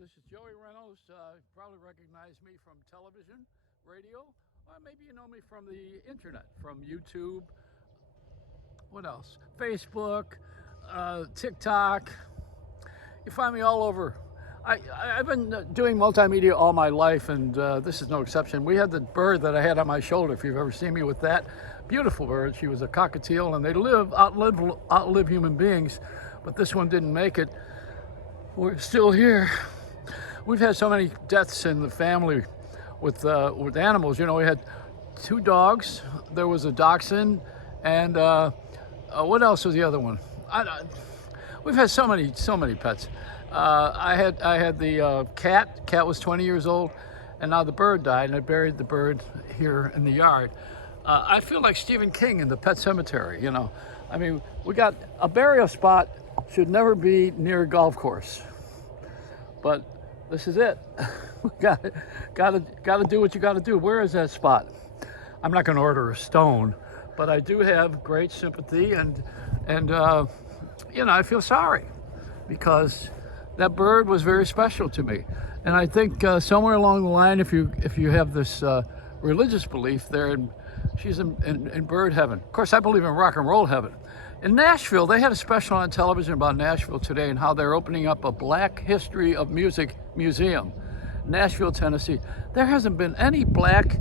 this is Joey Reynolds. You probably recognize me from television, radio, or maybe you know me from the internet, from YouTube. What else? Facebook, TikTok. You find me all over. I've been doing multimedia all my life, and this is no exception. We had the bird that I had on my shoulder, if you've ever seen me with that. Beautiful bird. She was a cockatiel, and they outlive human beings, but this one didn't make it. We're still here. We've had so many deaths in the family with animals. You know, we had 2 dogs. There was a dachshund, and what else was the other one? We've had so many pets. I had the cat. Cat was 20 years old, and now the bird died, and I buried the bird here in the yard. I feel like Stephen King in the Pet Cemetery. You know, I mean, we got a burial spot. Should never be near a golf course, but this is it. got to do what you got to do. Where is that spot? I'm not going to order a stone, but I do have great sympathy, and you know, I feel sorry because that bird was very special to me, and I think somewhere along the line, if you have this religious belief, she's in bird heaven. Of course, I believe in rock and roll heaven. In Nashville, they had a special on television about Nashville today and how they're opening up a Black History of Music museum, Nashville, Tennessee. There hasn't been any black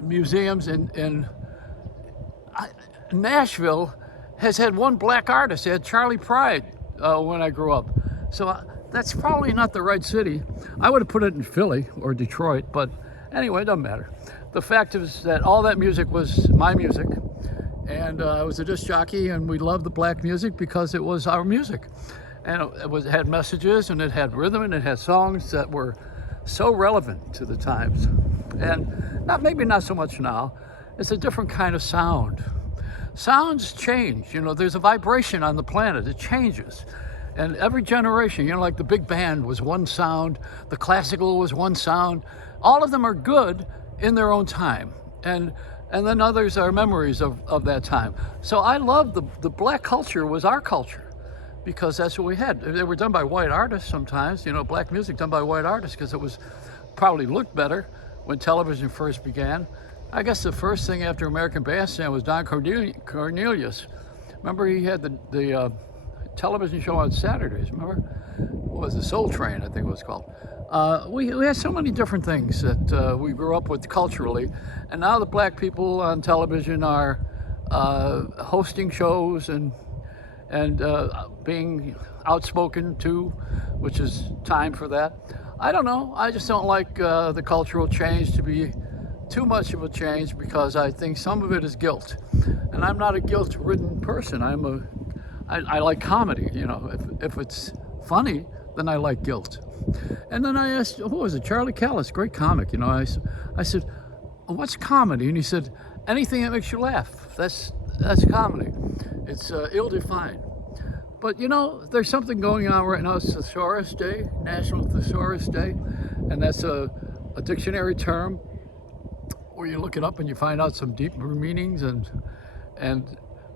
museums in Nashville. Has had one black artist. They had Charlie Pride when I grew up. So that's probably not the right city. I would have put it in Philly or Detroit, but anyway, it doesn't matter. The fact is that all that music was my music. And I was a disc jockey, and we loved the black music because it was our music. And it had messages, and it had rhythm, and it had songs that were so relevant to the times. And maybe not so much now. It's a different kind of sound. Sounds change. You know, there's a vibration on the planet. It changes. And every generation, you know, like the big band was one sound, the classical was one sound. All of them are good in their own time. And then others are memories of that time. So I love the black culture was our culture because that's what we had. They were done by white artists sometimes, you know, black music done by white artists because it was probably looked better when television first began. I guess the first thing after American Bandstand was Don Cornelius. Remember he had the television show on Saturdays, remember? What was it, Soul Train, I think it was called. We had so many different things that we grew up with culturally, and now the black people on television are hosting shows and being outspoken too, which is time for that. I don't know. I just don't like the cultural change to be too much of a change because I think some of it is guilt, and I'm not a guilt-ridden person. I like comedy. You know, if it's funny, then I like guilt. And then I asked, who was it? Charlie Callis, great comic. You know, I said, what's comedy? And he said, anything that makes you laugh. That's comedy. It's ill-defined. But you know, there's something going on right now. It's Thesaurus Day, National Thesaurus Day, and that's a dictionary term where you look it up and you find out some deeper meanings. And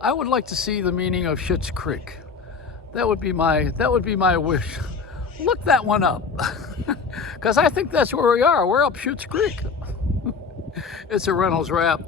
I would like to see the meaning of Schitt's Creek. That would be my wish. Look that one up, because I think that's where we are. We're up Schitt's Creek. It's a Reynolds Wrap.